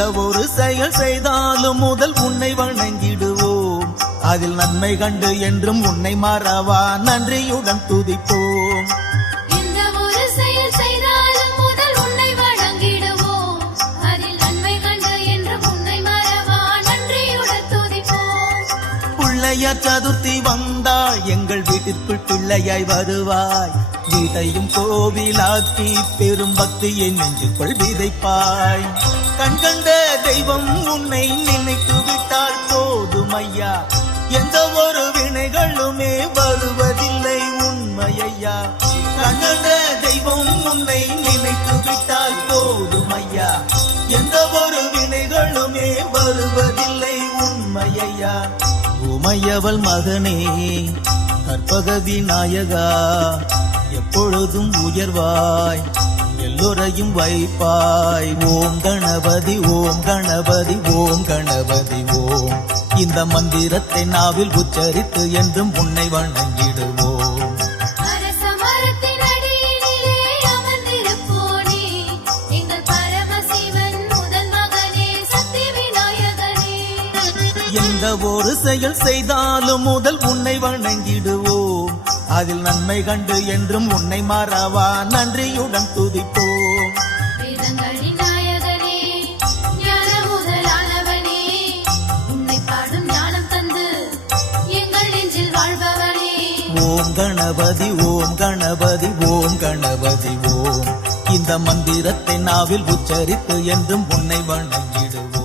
எந்த ஒரு செயல் செய்தாலும் முதல் உன்னை வணங்கிடுவோம். அதில் நன்மை கண்டு என்றும் உன்னை மறவா நன்றியுடன் துதிப்போம். பிள்ளையார் சதுர்த்தி வந்தாள் எங்கள் வீட்டிற்குள் பிள்ளையாய் வருவாய். வீட்டையும் கோவிலாக்கி பெரும் பக்தியை நெஞ்சுக்குள் விதைப்பாய். ஐயா எந்த ஒரு வினைகளுமே வருவதில்லை உண்மை ஐயா கண்ணன தெய்வம் உன்னை நினைத்து விட்டால் போதும் ஐயா எந்த ஒரு வினைகளுமே வருவதில்லை உண்மை ஐயா உமையவள் மகனே கற்பகதி நாயகா எப்பொழுதும் உயர்வாய் எல்லோரையும் வைப்பாய். ஓம் கணபதி ஓம் கணபதி ஓம் கணபதி ஓம் இந்த மந்திரத்தை நாவில் உச்சரித்து என்றும் உன்னை வணங்கிடுவோம். எந்த ஒரு செயல் செய்தாலும் முதல் உன்னை வணங்கிடுவோம். அதில் நன்மை கண்டு என்றும் உன்னை மறவா நன்றியுடன் துதிப்போம். ஓம் கணபதி ஓம் கணபதி ஓம் கணபதி ஓம். இந்த மந்திரத்தை நாவில் உச்சரித்து என்றும் உன்னை வணங்கிடுவோம்.